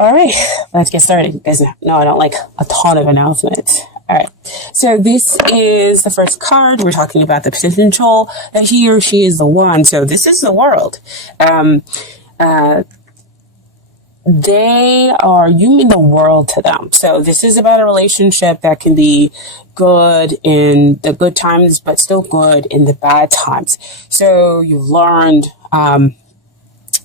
All right, let's get started because no, I don't like a ton of announcements. All right, so this is the first card. We're talking about the potential that he or she is the one. So this is the world. They are, you mean the world to them. So this is about a relationship that can be good in the good times, but still good in the bad times. So you've learned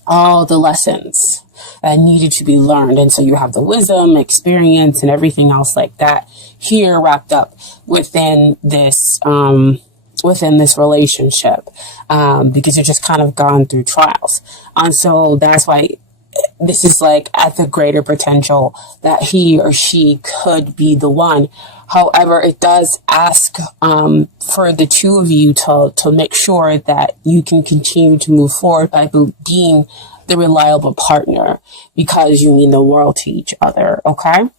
all the lessons that needed to be learned. And so you have the wisdom, experience, and everything else like that here wrapped up within this relationship, because you're just kind of gone through trials. And so that's why this is like at the greater potential that he or she could be the one. However, it does ask for the two of you to make sure that you can continue to move forward by being the reliable partner, because you mean the world to each other, okay?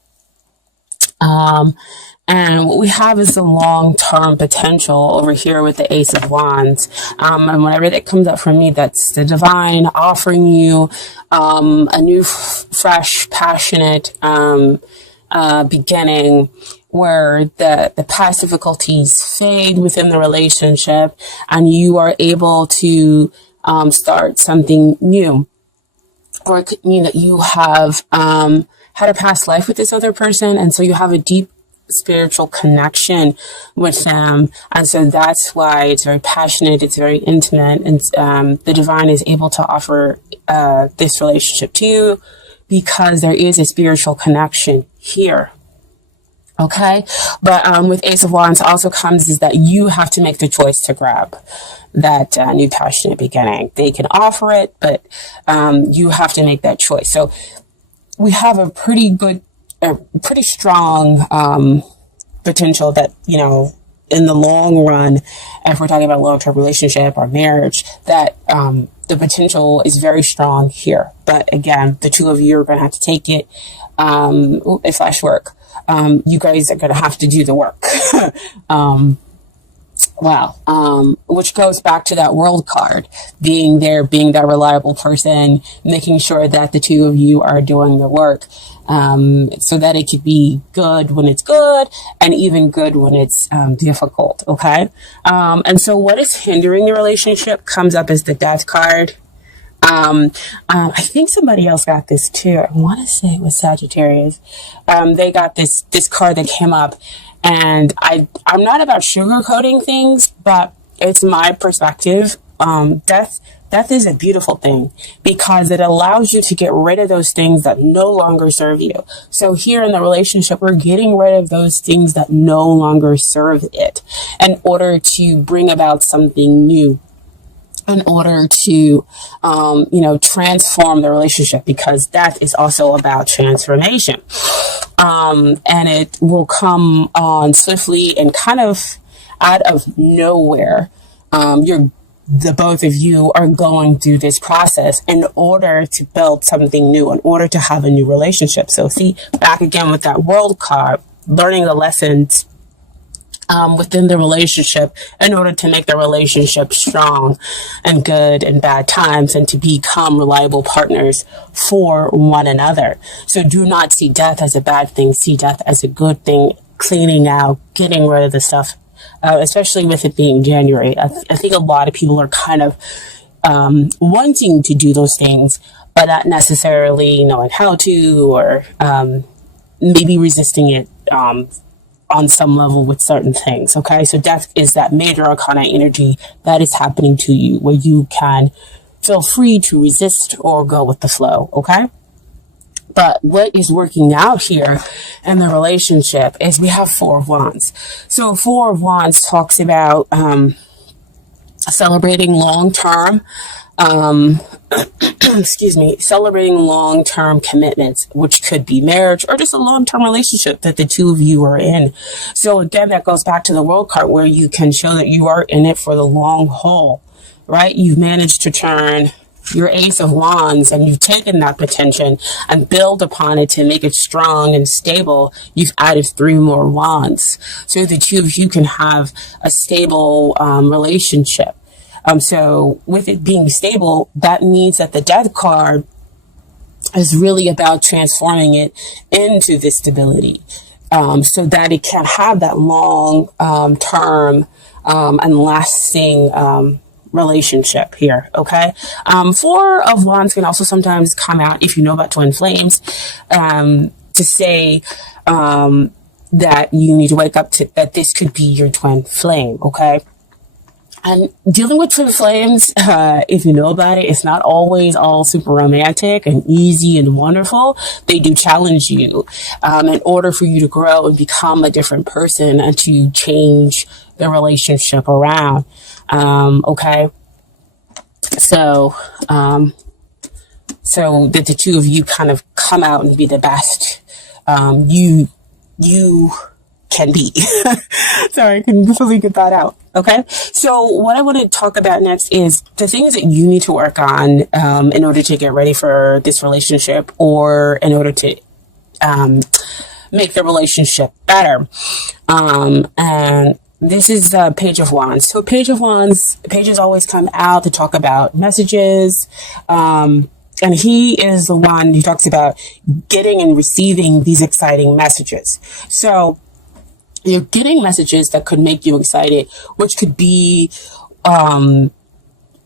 And what we have is the long-term potential over here with the Ace of Wands. And whenever that comes up for me, that's the divine offering you a new, fresh, passionate beginning, where the past difficulties fade within the relationship and you are able to start something new. Or it could mean that you have had a past life with this other person, and so you have a deep spiritual connection with them. And so that's why it's very passionate, it's very intimate, and the divine is able to offer this relationship to you because there is a spiritual connection here. Okay, but with Ace of Wands also comes is that you have to make the choice to grab that new passionate beginning. They can offer it, but you have to make that choice. So we have a pretty strong potential that, you know, in the long run, if we're talking about a long-term relationship or marriage, that the potential is very strong here. But again, the two of you are going to have to take it. It flash work. You guys are going to have to do the work. Which goes back to that world card, being there, being that reliable person, making sure that the two of you are doing the work, so that it could be good when it's good and even good when it's difficult. Okay. And so what is hindering the relationship comes up as the Death card. I think somebody else got this too. I want to say it was Sagittarius. They got this card that came up, and I'm not about sugarcoating things, but it's my perspective. Death is a beautiful thing because it allows you to get rid of those things that no longer serve you. So here in the relationship, we're getting rid of those things that no longer serve it in order to bring about something new, in order to, transform the relationship, because that is also about transformation. And it will come on swiftly and kind of out of nowhere. The both of you are going through this process in order to build something new, in order to have a new relationship. So see, back again with that world card, learning the lessons within the relationship in order to make the relationship strong and good in bad times, and to become reliable partners for one another. So do not see death as a bad thing. See death as a good thing, cleaning out, getting rid of the stuff, especially with it being January. I think a lot of people are kind of wanting to do those things, but not necessarily knowing how to, or maybe resisting it on some level with certain things. Okay, so death is that major arcana energy that is happening to you, where you can feel free to resist or go with the flow. Okay, but what is working out here in the relationship is we have Four of Wands. So Four of Wands talks about celebrating long-term celebrating long-term commitments, which could be marriage or just a long-term relationship that the two of you are in. So again, that goes back to the world card, where you can show that you are in it for the long haul, right? You've managed to turn your Ace of Wands, and you've taken that potential and build upon it to make it strong and stable. You've added 3 more wands, so the two of you can have a stable relationship. So with it being stable, that means that the Death card is really about transforming it into this stability, so that it can have that long term and lasting relationship here. Okay. Four of Wands can also sometimes come out, if you know about twin flames, to say that you need to wake up to that this could be your twin flame. Okay. And dealing with twin flames, if you know about it, it's not always all super romantic and easy and wonderful. They do challenge you in order for you to grow and become a different person and to change the relationship around. Okay. So that the two of you kind of come out and be the best you can be. Sorry, I can really get that out. Okay. So what I want to talk about next is the things that you need to work on in order to get ready for this relationship, or in order to make the relationship better. And this is Page of Wands. So Page of Wands, pages always come out to talk about messages. And he is the one who talks about getting and receiving these exciting messages. So you're getting messages that could make you excited, which could be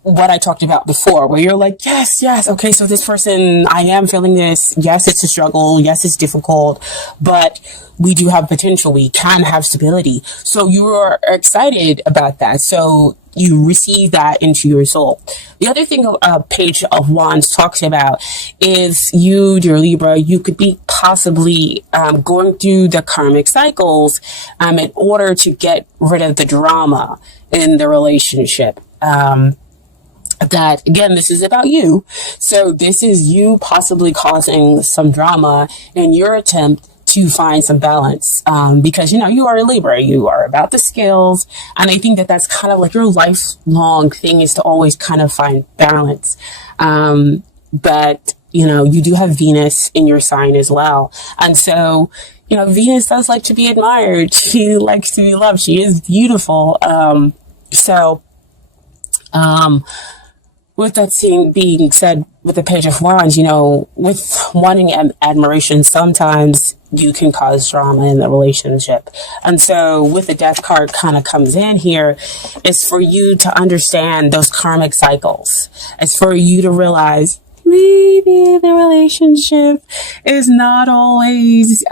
what I talked about before, where you're like, yes, okay, so this person, I am feeling this. Yes, it's a struggle. Yes, it's difficult, but we do have potential. We can have stability. So you are excited about that. So you receive that into your soul. The other thing a Page of Wands talks about is you, dear Libra, you could be possibly going through the karmic cycles in order to get rid of the drama in the relationship. That, again, this is about you. So this is you possibly causing some drama in your attempt to find some balance, because, you are a Libra, you are about the skills. And I think that that's kind of like your lifelong thing, is to always kind of find balance. But, you do have Venus in your sign as well. And so, Venus does like to be admired. She likes to be loved. She is beautiful. With that being said, with the Page of Wands, with wanting admiration, sometimes you can cause drama in the relationship. And so with the Death card kind of comes in here, it's for you to understand those karmic cycles. It's for you to realize maybe the relationship is not always,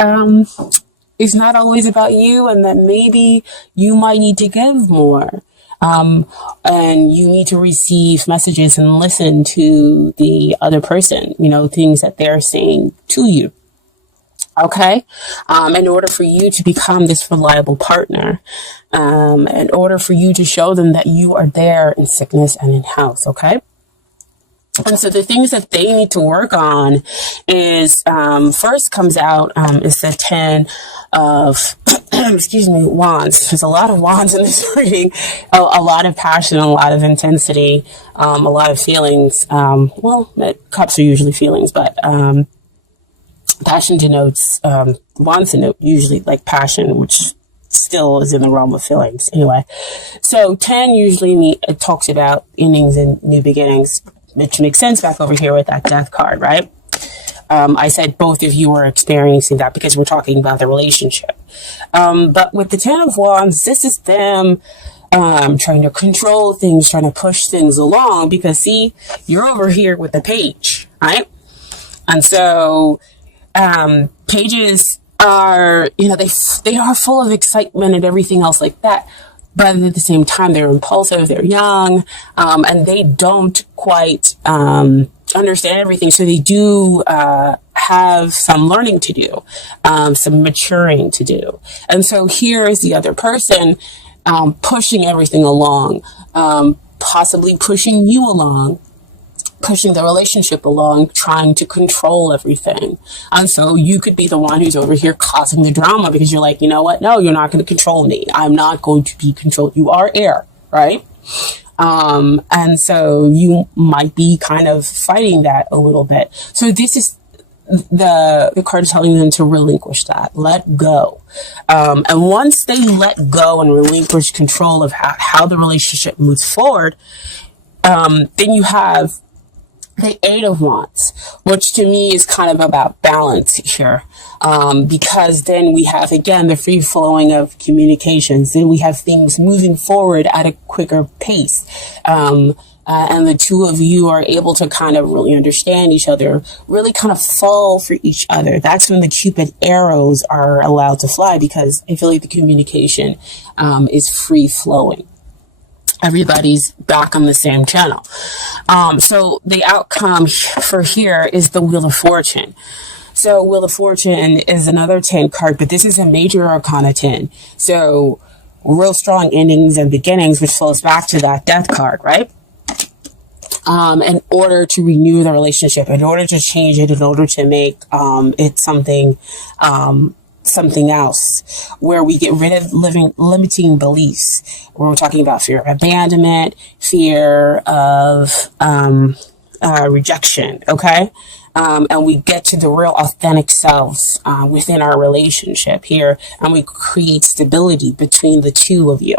it's not always about you, and that maybe you might need to give more. And you need to receive messages and listen to the other person, things that they're saying to you. Okay. In order for you to become this reliable partner, in order for you to show them that you are there in sickness and in health. Okay. And so the things that they need to work on is, first comes out, is the 10 of, wands. There's a lot of wands in this reading, a lot of passion, a lot of intensity, a lot of feelings. Cups are usually feelings, but, passion denotes, wands denote usually like passion, which still is in the realm of feelings. Anyway, so 10 usually it talks about endings and new beginnings, which makes sense back over here with that Death card, right? I said both of you are experiencing that because we're talking about the relationship. But with the 10 of Wands, this is them trying to control things, trying to push things along, because see, you're over here with the Page, right? And so pages are, they are full of excitement and everything else like that. But at the same time, they're impulsive, they're young, and they don't quite understand everything. So they do have some learning to do, some maturing to do. And so here is the other person pushing everything along, possibly pushing you along, pushing the relationship along, trying to control everything. And so you could be the one who's over here causing the drama, because you're like, you know what? No, you're not going to control me. I'm not going to be controlled. You are air, right? And so you might be kind of fighting that a little bit. So this is the card is telling them to relinquish that, let go. And once they let go and relinquish control of how the relationship moves forward, then you have the Eight of Wands, which to me is kind of about balance here. Because then we have, again, the free flowing of communications. Then we have things moving forward at a quicker pace. And the two of you are able to kind of really understand each other, really kind of fall for each other. That's when the Cupid arrows are allowed to fly, because I feel like the communication is free flowing. Everybody's back on the same channel. So the outcome for here is the Wheel of Fortune. So Wheel of Fortune is another 10 card, but this is a major arcana 10. So real strong endings and beginnings, which flows back to that Death card, right? In order to renew the relationship, in order to change it, in order to make it something else, where we get rid of limiting beliefs. Where we're talking about fear of abandonment, fear of rejection, okay? And we get to the real authentic selves within our relationship here, and we create stability between the two of you.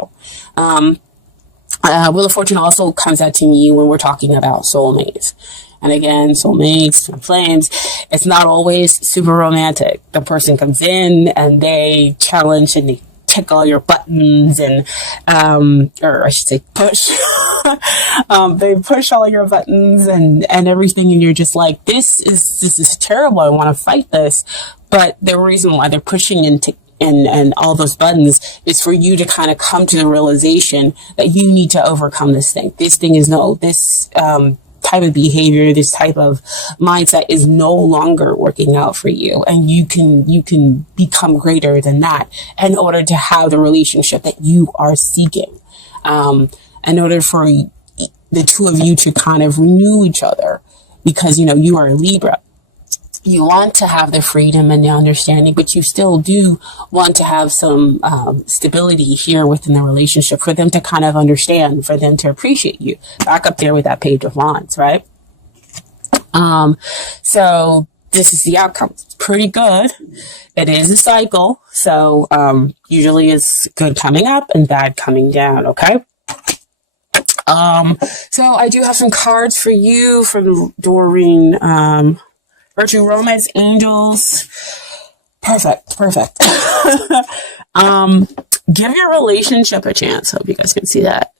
Wheel of Fortune also comes out to me when we're talking about soulmates. And again, soulmates, flames, it's not always super romantic. The person comes in and they challenge and they tick all your buttons and, or I should say push. They push all your buttons and everything. And you're just like, this is terrible. I want to fight this. But the reason why they're pushing and all those buttons is for you to kind of come to the realization that you need to overcome this thing. This thing is this type of behavior, this type of mindset is no longer working out for you. And you can become greater than that in order to have the relationship that you are seeking. In order for the two of you to kind of renew each other, because, you are a Libra. You want to have the freedom and the understanding, but you still do want to have some stability here within the relationship for them to kind of understand, for them to appreciate you. Back up there with that Page of Wands, right? So this is the outcome. It's pretty good. It is a cycle. So usually it's good coming up and bad coming down, okay? So I do have some cards for you from Doreen, Virtue Romance Angels. Perfect. Give your relationship a chance. Hope you guys can see that.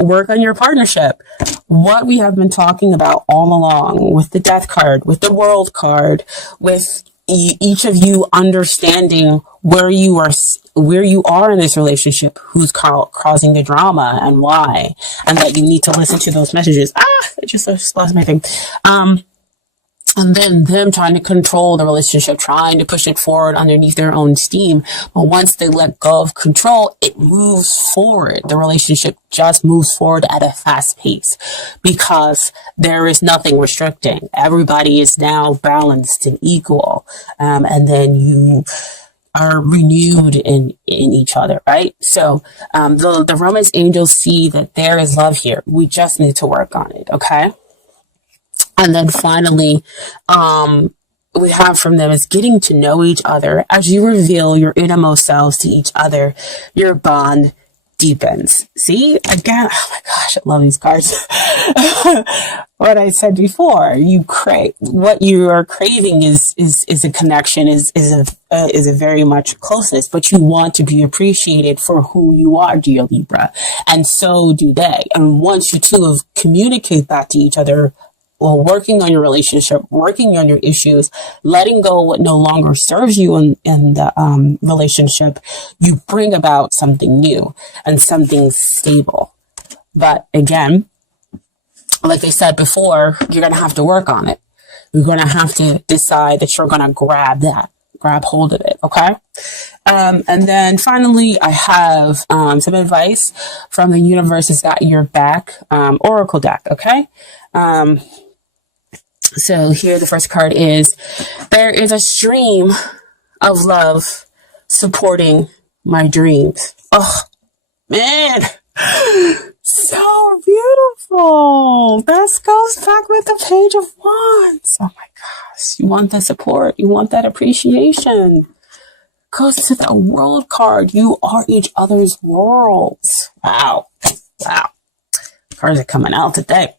Work on your partnership. What we have been talking about all along with the Death card, with the World card, with each of you understanding where you are in this relationship, who's causing the drama and why, and that you need to listen to those messages. I just lost my thing. And then them trying to control the relationship, trying to push it forward underneath their own steam. But once they let go of control, it moves forward. The relationship just moves forward at a fast pace because there is nothing restricting. Everybody is now balanced and equal. And then you are renewed in each other, right? So the Romance Angels see that there is love here. We just need to work on it, okay? And then finally, we have from them is getting to know each other. As you reveal your innermost selves to each other, your bond deepens. See, again, oh my gosh, I love these cards. What I said before, what you are craving is a connection, is a very much closeness, but you want to be appreciated for who you are, dear Libra. And so do they. And once you two communicate that to each other, well, working on your relationship, working on your issues, letting go of what no longer serves you in the relationship, you bring about something new and something stable. But again, like I said before, you're going to have to work on it. You're going to have to decide that you're going to grab hold of it, okay? And then finally, I have some advice from the Universe Has Got Your Back Oracle deck, okay? So here the first card is, there is a stream of love supporting my dreams. Oh, man. So beautiful. This goes back with the Page of Wands. Oh my gosh. You want that support. You want that appreciation. Goes to the World card. You are each other's worlds. Wow. Cards are coming out today.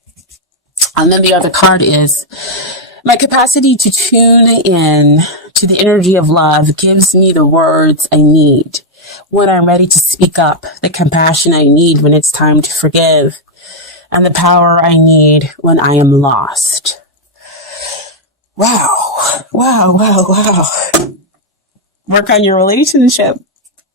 And then the other card is my capacity to tune in to the energy of love gives me the words I need when I'm ready to speak up, the compassion I need when it's time to forgive, and the power I need when I am lost. Wow. Wow, wow, wow. Work on your relationship.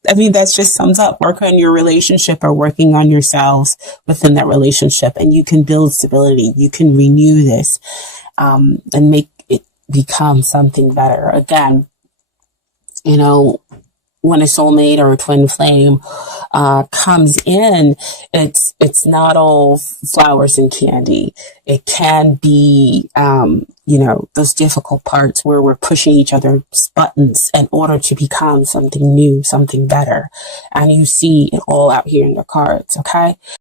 I mean, that just sums up work on your relationship or working on yourselves within that relationship. And you can build stability. You can renew this and make it become something better. Again, you know, when a soulmate or a twin flame comes in, it's not all flowers and candy. It can be, you know, those difficult parts where we're pushing each other's buttons in order to become something new, something better. And you see it all out here in the cards, okay?